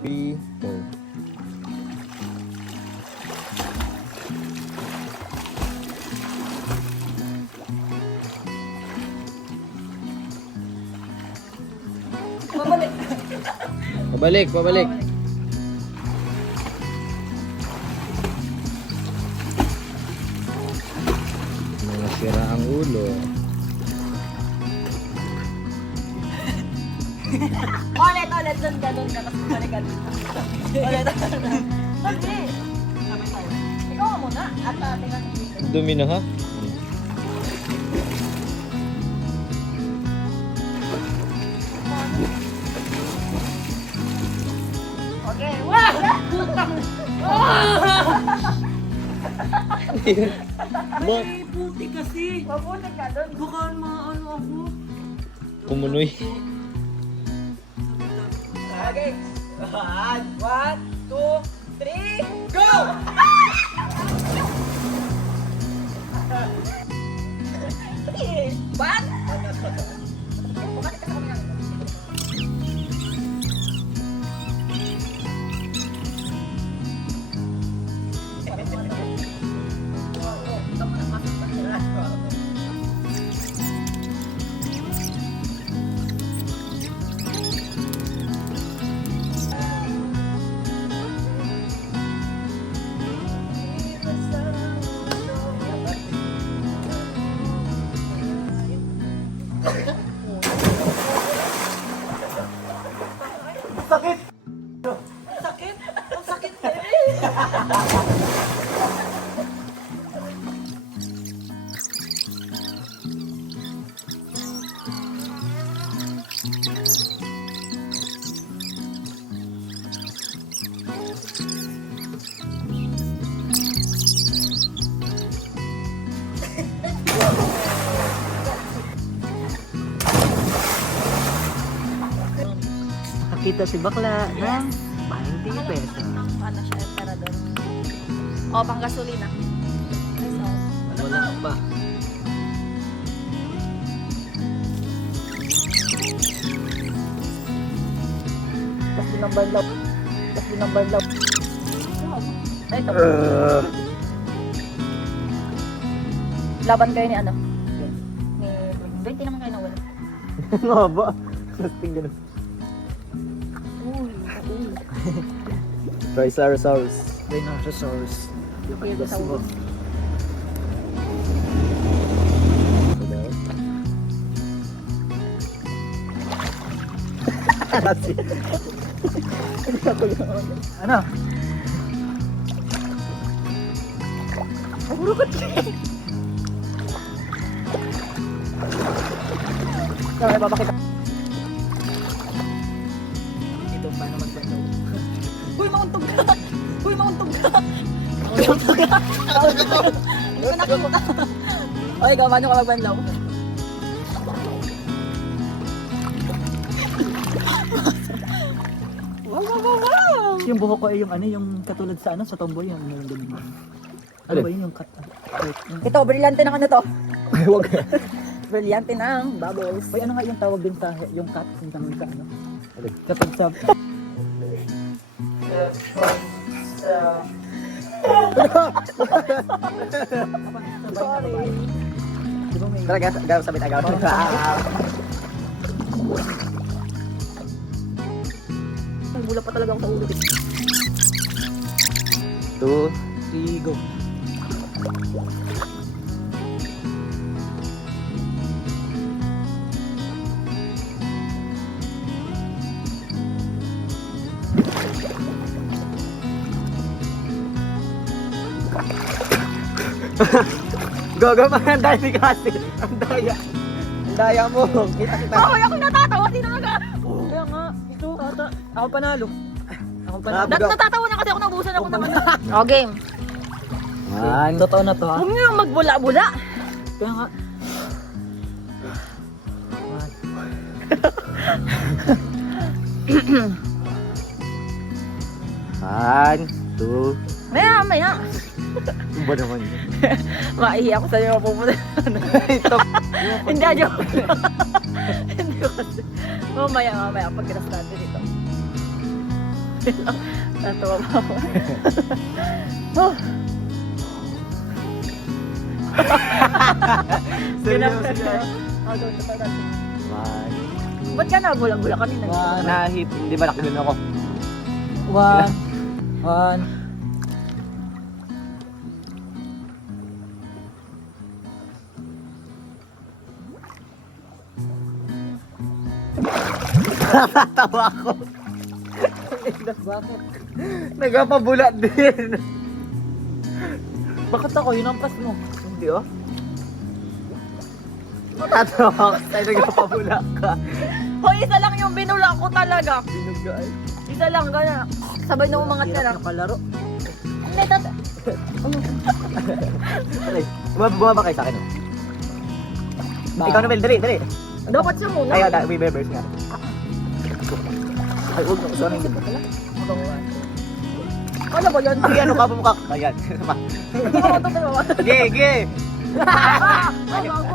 3, 4. Babalik. Pabalik, pabalik. Mga sira ang ulo. Ulit, ulit. Doon ka, doon ka. Tapos balik ka dito. Ulit, ulit. Sabi. Ikaw muna. At tingnan dito. Dumi na ha? Okay. Wow! Ay, puti kasi. Mabuti ka doon. Baka maano ako. Kumunoy. Okay. 1, 2, 3, go! Sige. One. Bukas ka sa kanya. Sakit! Sakit? Ang sakit baby! Nakita si bakla ng 20 pesos. Ano siya, para doon. O, pang gasolina. Yes, o. Wala pa. Tapos din ang barlaw. Tapos din ang barlaw. Ay, ito. Laban kayo ni ano? Ni 20 naman kayo nawala. Nga ba? Lasting ganun. Triceratops. Dinosaurus. Dinosaurus. Ano? Burukot siya. Kaya babakita. Ito, paano magbandaw? Uy, mauntog ka! Uy, mauntog ka! Mauntog ka! Hindi ko nakita. Okay, ikaw, paano ka magbanlaw? Wow, wow, wow, wow! Yung buhok ko ay yung ano, yung katulad sa ano, sa tomboy, yung ganun. Ano ba yun yung cut? Ito, brilyante ng ano to? Ay, wag. Brilyante ng bubbles. Ay, ano nga yung tawag din sa yung cut? Yung tanong sa ano? Kapag sa... Sorry. Di ba may... Talaga, gano'n sabit agaw. Bula pa talaga ako sa ulo. 2, Go. Gogo pa ang dami kasi. Ang daya. Ang daya mo. Kita-kita. Hoy, ako natatawa. Sino nga? Kaya nga, ito ata. Ako panalo. Ako panalo. Natatawa na kasi ako, naubusan ako naman. O, game. One. Totoo na to ha. Huwag niyo magbula-bula. Kaya nga. One, two. Maya, maya. Ano ba naman yun? Maihi ako sa'yo mapupunta. Ito. Hindi, joke. Hindi ko kasi. Mamaya, pagkiras natin ito. Natawa pa ako. Oh. Seryoso Ganap ka? Oh, doon sa tatas. One. Ba't ka nabula-bula kanina? One. Nahip, hindi ba nakilun ako? One. One. Natatawa ako. Bakit? Nagpapabulat din. Bakit ako? Yun ang pas mo. Hindi oh. Natatawa ako tayo nagpapabulat ka. Hoy, isa lang yung binula ko talaga. Binugaan. Isa lang, gana. Sabay na umangat ka Hirap lang. na palaro. Hindi, Alay, bumaba kayo sa akin oh. Ikaw na Mel, dali, dali. dapat siya muna. Ay, may berbers nga. Ay, huwag na, sorry. Ano ba yan? Sige, ano ka bumukak? Ayan. Ano ba ito? Sige, sige. Ah! Ano ako?